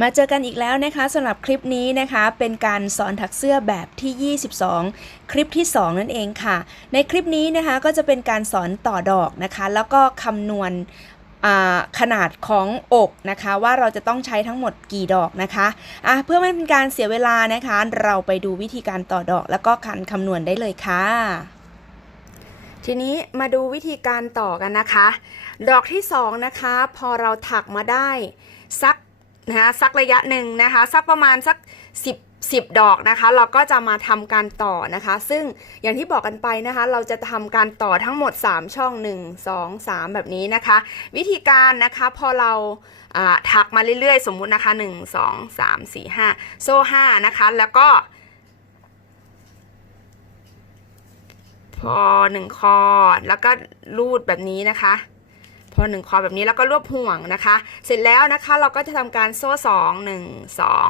มาเจอกันอีกแล้วนะคะสำหรับคลิปนี้นะคะเป็นการสอนถักเสื้อแบบที่ 22 คลิปที่ 2 นั่นเองค่ะ ในคลิปนี้นะคะก็จะเป็นการสอนต่อดอกนะคะ แล้วก็คำนวณขนาดของอกนะคะว่าเราจะต้องใช้ทั้งหมดกี่ดอกนะคะะเพื่อไม่เป็นการเสียเวลานะคะ เราไปดูวิธีการต่อดอก แล้วก็การคำนวณได้เลยค่ะ ทีนี้มาดูวิธีการต่อกันนะคะ ดอกที่สองนะคะพอเราถักมาได้ นะคะสักระยะหนึ่งนะคะสักประมาณสัก 10 10 ดอกนะคะ เราก็จะมาทำการต่อนะคะ ซึ่งอย่างที่บอกกันไปนะคะ เราจะทำการต่อทั้งหมด 3 ช่อง 1 2 3 แบบนี้นะคะ วิธีการนะคะพอเราอ่าถักมาเรื่อยๆ สมมุตินะคะ 1 2 3 4 5 โซ่5นะคะ แล้วก็ พอหนึ่งคอ แล้วก็รูดแบบนี้นะคะ พอหนึ่งคอแบบนี้แล้วก็รวบห่วงนะคะ เสร็จแล้วนะคะเราก็จะทำการโซ่สองหนึ่งสอง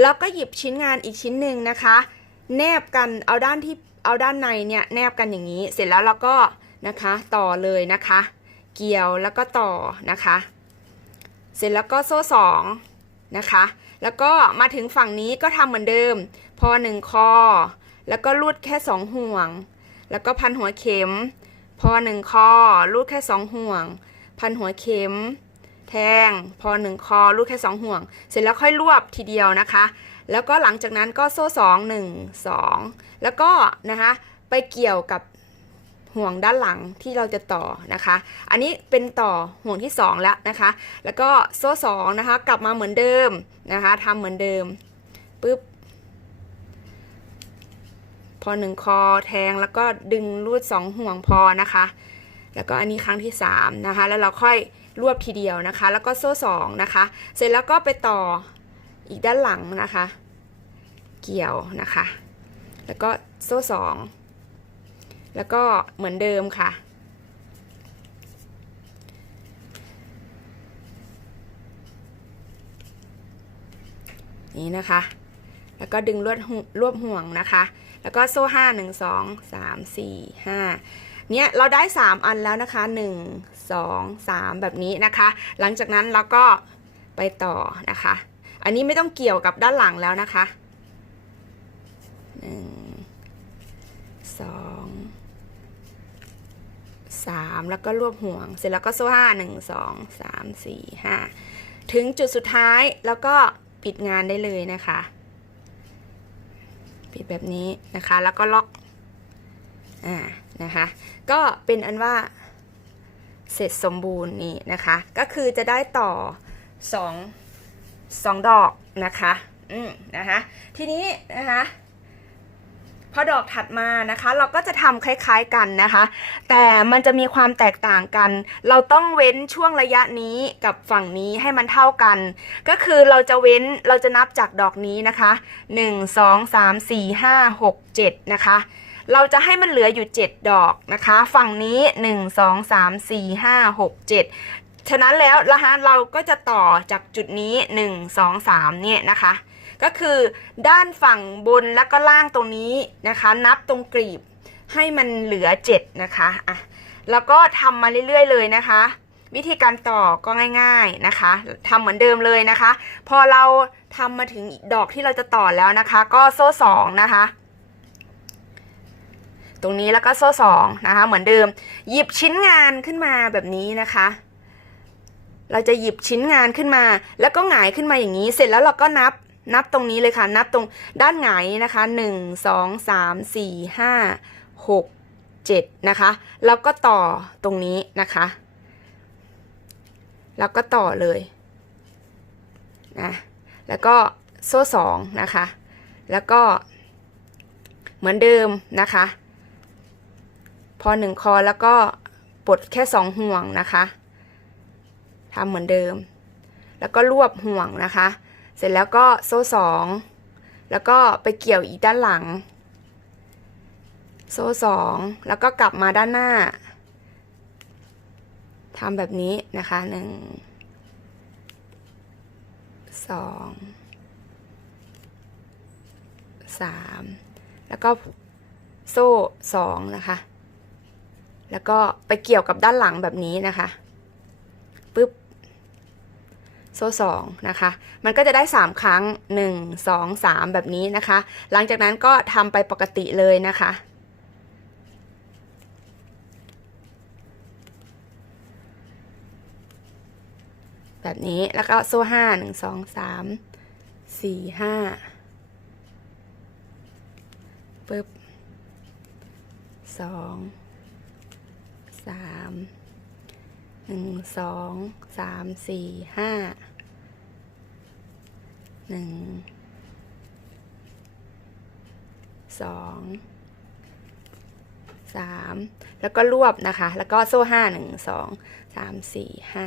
แล้วก็หยิบชิ้นงานอีกชิ้นหนึ่งนะคะ แนบกันเอาด้านที่เอาด้านในเนี่ยแนบกันอย่างนี้ เสร็จแล้วเราก็นะคะต่อเลยนะคะ เกี่ยวแล้วก็ต่อนะคะ เสร็จแล้วก็โซ่สองนะคะ แล้วก็มาถึงฝั่งนี้ก็ทำเหมือนเดิม พอหนึ่งคอ แล้วก็รูดแค่สองห่วง แล้วก็พันหัวเข็ม พอหนึ่งคอรูดแค่สองห่วง พันหัวเข็ม แทง พอหนึ่งคอรูดแค่สองห่วง เสร็จแล้วค่อยรวบทีเดียวนะคะ แล้วก็หลังจากนั้นก็โซ่สองหนึ่งสองแล้วก็นะคะไปเกี่ยวกับห่วงด้านหลังที่เราจะต่อนะคะ อันนี้เป็นต่อห่วงที่สองแล้วนะคะ แล้วก็โซ่สองนะคะกลับมาเหมือนเดิมนะคะทำเหมือนเดิมปุ๊บพอหนึ่งคอแทงแล้วก็ดึงรูดสองห่วงพอนะคะ แล้วก็อันนี้ครั้งที่สามนะคะแล้วเราค่อยรวบทีเดียวนะคะ แล้วก็โซ่สองนะคะ เสร็จแล้วก็ไปต่ออีกด้านหลังนะคะ เกี่ยวนะคะ แล้วก็โซ่สองแล้วก็เหมือนเดิมค่ะนี่นะคะ แล้วก็ดึงลวดรวบห่วงนะคะ แล้วก็โซ่ห้าหนึ่งสองสามสี่ห้า เนี่ยเราได้สามอันแล้วนะคะหนึ่งสองสามแบบนี้นะคะ หลังจากนั้นเราก็ไปต่อนะคะ อันนี้ไม่ต้องเกี่ยวกับด้านหลังแล้วนะคะหนึ่งสองสามแล้วก็รวบห่วง เสร็จแล้วก็โซ่ห้าหนึ่งสองสามสี่ห้าถึงจุดสุดท้ายแล้วก็ปิดงานได้เลยนะคะ ปิดแบบนี้นะคะแล้วก็ล็อกอ่า นะคะ ก็เป็นอันว่าเสร็จสมบูรณ์นี่นะคะ ก็คือจะได้ต่อสองสองดอกนะคะ อืมนะคะ ทีนี้นะคะพอดอกถัดมานะคะ เราก็จะทำคล้ายๆกันนะคะ แต่มันจะมีความแตกต่างกัน เราต้องเว้นช่วงระยะนี้กับฝั่งนี้ให้มันเท่ากัน ก็คือเราจะเว้นเราจะนับจากดอกนี้นะคะ 1 2 3 4 5 6 7 นะคะ เราจะให้มันเหลืออยู่ 7 ดอกนะคะ ฝั่งนี้ 1 2 3 4 5 6 7 ฉะนั้นแล้วนะคะเราก็จะต่อจากจุดนี้ 1 2 3 เนี่ยนะคะ ก็คือด้านฝั่งบนแล้วก็ล่างตรงนี้นะคะ นับตรงกรีบให้มันเหลือ 7 นะคะอะแล้วก็ทำมาเรื่อยๆ เลยนะคะ วิธีการต่อก็ง่าย ๆนะคะทำเหมือนเดิมเลยนะคะ พอเราทำมาถึงดอกที่เราจะต่อแล้วนะคะ ก็โซ่สองนะคะ ตรงนี้แล้วก็โซ่สองนะคะ เหมือนเดิม หยิบชิ้นงานขึ้นมาแบบนี้นะคะ เราจะหยิบชิ้นงานขึ้นมา แล้วก็หงายขึ้นมาอย่างนี้ เสร็จแล้วเราก็นับนับตรงนี้เลยค่ะ นับตรงด้านหงายนะคะหนึ่งสองสามสี่ห้าหกเจ็ดนะคะแล้วก็ต่อตรงนี้นะคะ แล้วก็ต่อเลยนะแล้วก็โซ่สองนะคะ แล้วก็เหมือนเดิมนะคะ พอหนึ่งคอแล้วก็ปลดแค่สองห่วงนะคะทำเหมือนเดิม แล้วก็รวบห่วงนะคะ เสร็จแล้วก็โซ่สองแล้วก็ไปเกี่ยวอีกด้านหลัง โซ่สองแล้วก็กลับมาด้านหน้าทำแบบนี้นะคะหนึ่งสองสามแล้วก็โซ่สองนะคะ แล้วก็ไปเกี่ยวกับด้านหลังแบบนี้นะคะปึ๊บโซ่สองนะคะ มันก็จะได้ 3 ครั้ง 1 2 3 แบบนี้นะคะ หลังจากนั้นก็ทำไปปกติเลยนะคะ แบบนี้แล้วก็โซ่ห้าหนึ่งสองสามสี่ห้าปึ๊บสอง สามหนึ่งสองสามสี่ห้าหนึ่งสองสามแล้วก็รวบนะคะ แล้วก็โซ่ห้าหนึ่งสองสามสี่ห้า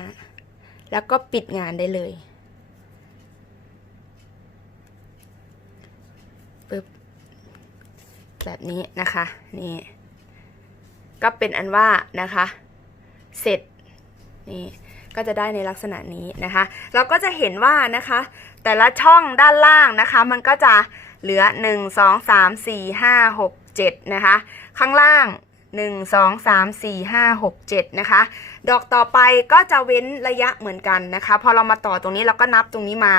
แล้วก็ปิดงานได้เลยปึ๊บแบบนี้นะคะ นี่ ก็เป็นอันว่านะคะ เสร็จนี่ก็จะได้ในลักษณะนี้นะคะ เราก็จะเห็นว่านะคะ แต่ละช่องด้านล่างนะคะ มันก็จะเหลือ 1 2 3 4 5 6 7 นะคะ ข้างล่าง 1 2 3 4 5 6 7 นะคะ ดอกต่อไปก็จะเว้นระยะเหมือนกันนะคะ พอเรามาต่อตรงนี้เราก็นับตรงนี้มา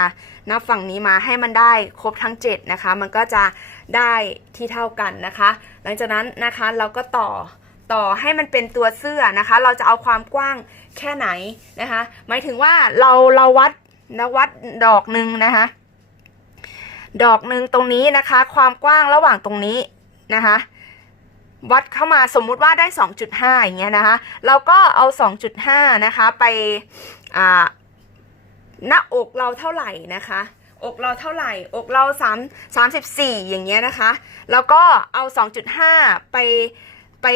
นับฝั่งนี้มาให้มันได้ครบทั้ง 7 นะคะ มันก็จะได้ที่เท่ากันนะคะ หลังจากนั้นนะคะเราก็ต่อ ต่อให้มันเป็นตัวเสื้อนะคะ เราจะเอาความกว้างแค่ไหนนะคะ หมายถึงว่าเราเราวัดนะวัดดอกหนึ่งนะคะ ดอกหนึ่งตรงนี้นะคะ ความกว้างระหว่างตรงนี้นะคะ วัดเข้ามาสมมุติว่าได้ 2.5 อย่างเงี้ยนะคะ เราก็เอา 2.5 นะคะ ไปอ่าหน้าอกเราเท่าไหร่นะคะอกเราเท่าไหร่ อกเรา3 34 อย่างเงี้ยนะคะ แล้วก็เอา 2.5 ไป ไป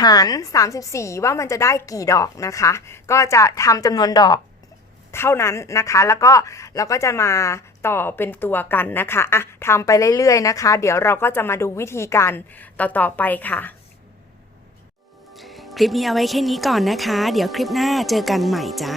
หาร 34 ว่ามันจะได้กี่ดอกนะคะ ก็จะทำจำนวนดอกเท่านั้นนะคะ แล้วก็เราก็จะมาต่อเป็นตัวกันนะคะอะทำไปเรื่อยๆนะคะ เดี๋ยวเราก็จะมาดูวิธีการต่อๆไปค่ะ คลิปนี้เอาไว้แค่นี้ก่อนนะคะ เดี๋ยวคลิปหน้าเจอกันใหม่จ้า